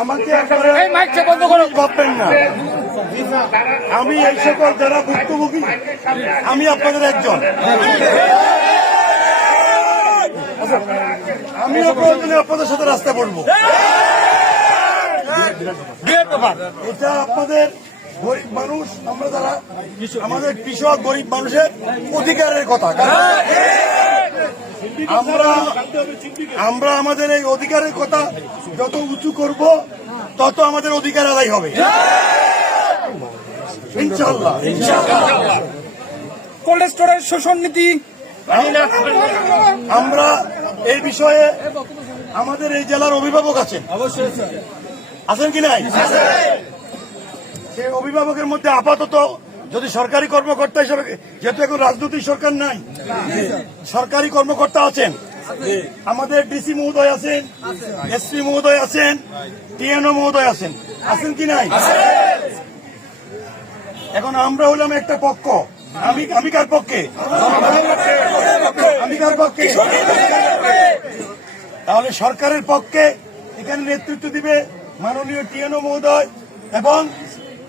আমাকে ভাববেন না। আমি এই সকল যারা ভুক্তভোগী আমি আপনাদের একজন। আমিও প্রয়োজনে আপনাদের সাথে রাস্তা বলব। এটা আপনাদের গরিব মানুষ আমরা যারা আমাদের কৃষক গরিব মানুষের অধিকারের কথা। কারণ আমরা আমরা আমাদের এই অধিকারের কথা যত উঁচু করব তত আমাদের অধিকার আদায় হবে। ইনশাল্লাহ কোল্ড স্টোরেজ শোষণ নীতি। আমরা এই বিষয়ে আমাদের এই জেলার অভিভাবক আছেন। আছেন কি নাই? সেই অভিভাবকের মধ্যে আপাতত যদি সরকারি কর্মকর্তা হিসেবে, যেহেতু এখন রাজনৈতিক সরকার নাই, সরকারি কর্মকর্তা আছেন। আমাদের ডিসি মহোদয় আছেন এসপি মহোদয় আছেন টিএনও মহোদয় আছেন। আছেন কি নাই? এখন আমরা হলাম একটা পক্ষ। আমি আমি কার পক্ষে? আমি কার পক্ষে? তাহলে সরকারের পক্ষে এখানে নেতৃত্ব দিবে মাননীয় টিএনও মহোদয় এবং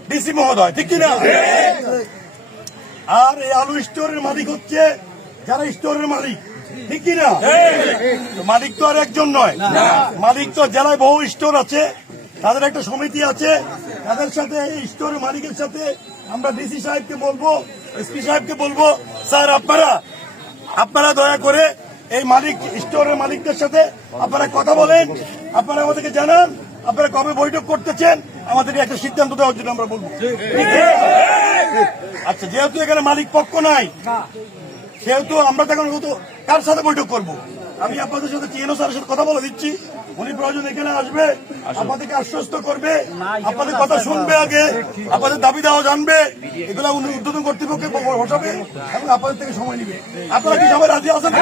ডিসি মহোদয় ঠিক কিনা? আর এই আলু স্টোরের মালিক হচ্ছে যারা স্টোরের মালিক ঠিক কিনা? মালিক তো আর একজন নয়। মালিক তো জেলায় বহু স্টোর আছে তাদের একটা সমিতি আছে। তাদের সাথে এই স্টোরের মালিকের সাথে আমরা ডিসি সাহেবকে বলব এসপি সাহেবকে বলব স্যার আপনারা আপনারা দয়া করে এই মালিক স্টোরের মালিকদের সাথে আপনারা কথা বলেন আপনারা আমাদেরকে জানান। আপনারা কবে বৈঠক করতেছেন? আমাদের একটা সিদ্ধান্ত দেওয়ার জন্য আমরা বলব। আচ্ছা যেহেতু এখানে মালিক পক্ষ নাই সেহেতু আমরা তখন হয়তো কার সাথে বৈঠক করব? আমি আপনাদের সাথে টিএনও স্যারের সাথে কথা বলে দিচ্ছি। উনি প্রয়োজন এখানে আসবে আপনাদেরকে আশ্বস্ত করবে আপনাদের কথা শুনবে আগে আপনাদের দাবি দেওয়া জানবে। এগুলো উনি উদ্বোধন কর্তৃপক্ষে বসাবে এবং আপনাদের থেকে সময় নিবে। আপনারা কি সবাই রাজি আছেন?